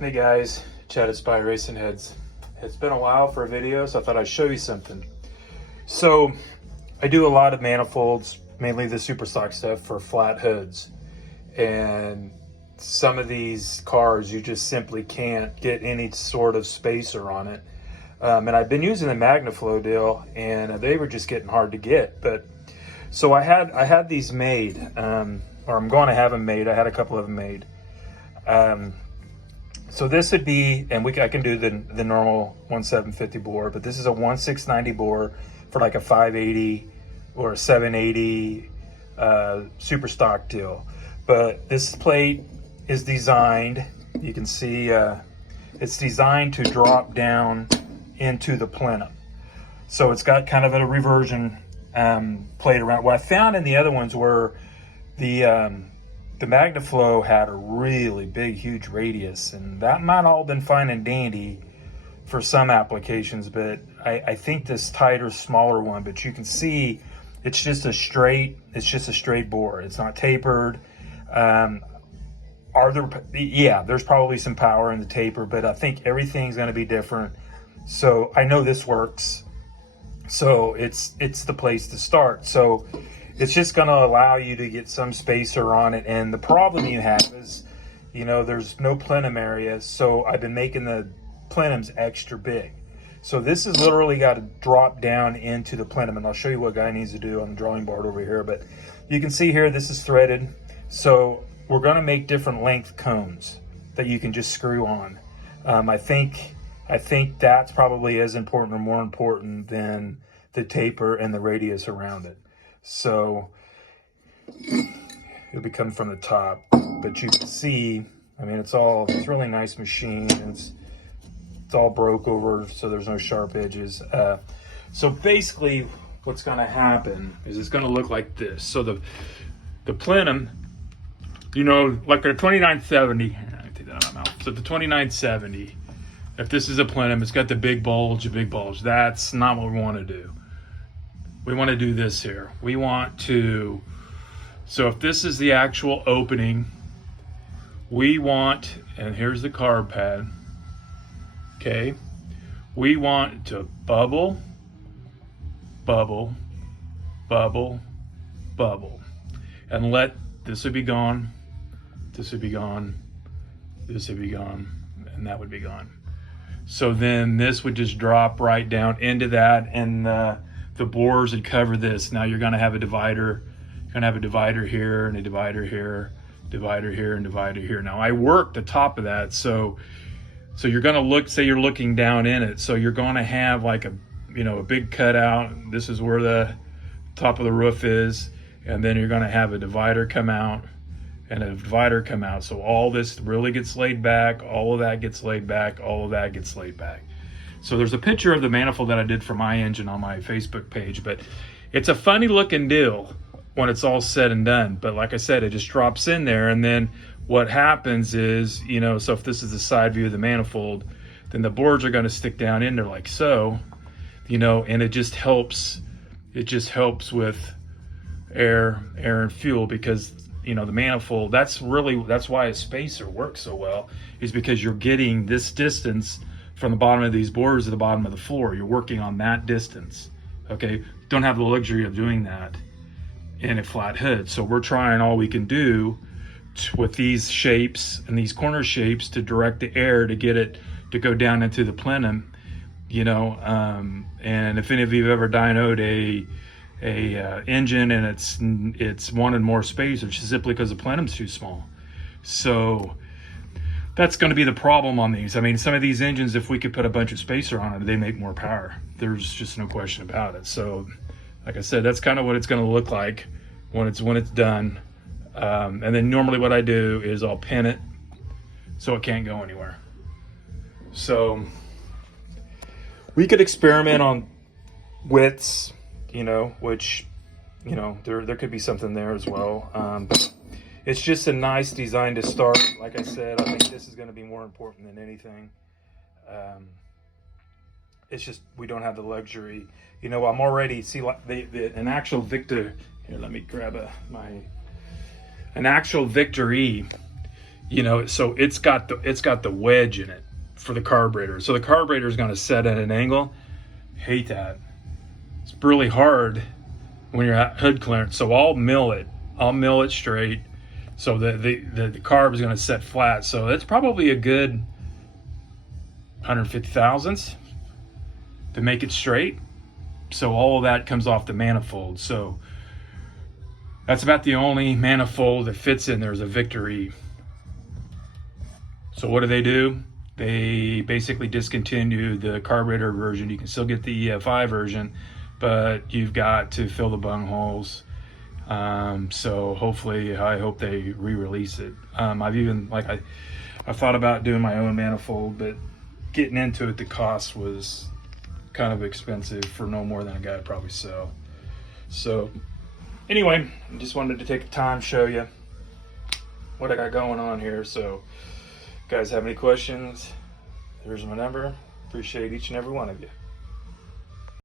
Hey guys, Chad at Spy Racing Heads. It's been a while for a video, so I thought I'd show you something. So I do a lot of manifolds, mainly the super stock stuff for flat hoods. And some of these cars, you just simply can't get any sort of spacer on it. And I've been using the MagnaFlow deal, and they were just getting hard to get. But so I had these made, or I'm going to have them made. I had a couple of them made. So this would be, and I can do the normal 1750 bore, but this is a 1690 bore for like a 580 or a 780 super stock deal. But this plate is designed, you can see it's designed to drop down into the plenum. So it's got kind of a reversion plate around. What I found in the other ones were the MagnaFlow had a really big, huge radius, and that might all been fine and dandy for some applications, but I think this tighter, smaller one, but you can see it's just a straight bore. It's not tapered. There's probably some power in the taper, but I think everything's going to be different. So I know this works. So it's the place to start. So it's just going to allow you to get some spacer on it. And the problem you have is, there's no plenum area. So I've been making the plenums extra big. So this has literally got to drop down into the plenum. And I'll show you what guy needs to do on the drawing board over here. But you can see here, this is threaded. So we're going to make different length cones that you can just screw on. I think that's probably as important or more important than the taper and the radius around it. So it'll be coming from the top, but you can see, it's a really nice machine. It's all broke over, so there's no sharp edges. So basically what's going to happen is it's going to look like this. So the plenum, like a 2970, I take that out of my mouth. So the 2970, if this is a plenum, it's got the big bulge, That's not what we want to do. We want to do this here. So if this is the actual opening, and here's the carb pad, okay? We want to bubble, bubble, bubble, bubble. And this would be gone, this would be gone, this would be gone, and that would be gone. So then this would just drop right down into that, and the bores would cover this. Now you're going to have a divider. You're going to have a divider here and a divider here, divider here and divider here. Now I worked the top of that, so you're going to say you're looking down in it. So you're going to have like a big cutout. This is where the top of the roof is, and then you're going to have a divider come out and a divider come out. So all this really gets laid back. All of that gets laid back. All of that gets laid back. So there's a picture of the manifold that I did for my engine on my Facebook page, but it's a funny looking deal when it's all said and done. But like I said, it just drops in there. And then what happens is, so if this is the side view of the manifold, then the boards are going to stick down in there like so, and it just helps with air and fuel, because the manifold, that's why a spacer works so well, is because you're getting this distance from the bottom of these boards to the bottom of the floor. You're working on that distance, okay? Don't have the luxury of doing that in a flat hood. So we're trying all we can do with these shapes and these corner shapes to direct the air to get it to go down into the plenum, and if any of you have ever dynoed a engine and it's wanted more space, it's simply because the plenum's too small. So that's going to be the problem on these. Some of these engines, if we could put a bunch of spacer on it, they make more power. There's just no question about it. So like I said, that's kind of what it's going to look like when it's done. And then normally what I do is I'll pin it so it can't go anywhere. So we could experiment on widths, which, there could be something there as well. But it's just a nice design to start. Like I said, I think this is going to be more important than anything. It's just we don't have the luxury. I'm already an actual Victor. Here, let me grab an actual Victor E you know, so it's got the wedge in it for the carburetor. So the carburetor is going to set at an angle. Hate that. It's really hard when you're at hood clearance. So I'll mill it. I'll mill it straight. So the carb is going to set flat. So that's probably a good 150 thousandths to make it straight. So all of that comes off the manifold. So that's about the only manifold that fits in there is a Victory. So what do? They basically discontinued the carburetor version. You can still get the EFI version, but you've got to fill the bung holes. So hopefully, I hope they re-release it. I've even, like, I thought about doing my own manifold, but getting into it, the cost was kind of expensive for no more than a guy would probably sell. So anyway, I just wanted to take the time to show you what I got going on here. So guys have any questions, there's my number. Appreciate each and every one of you.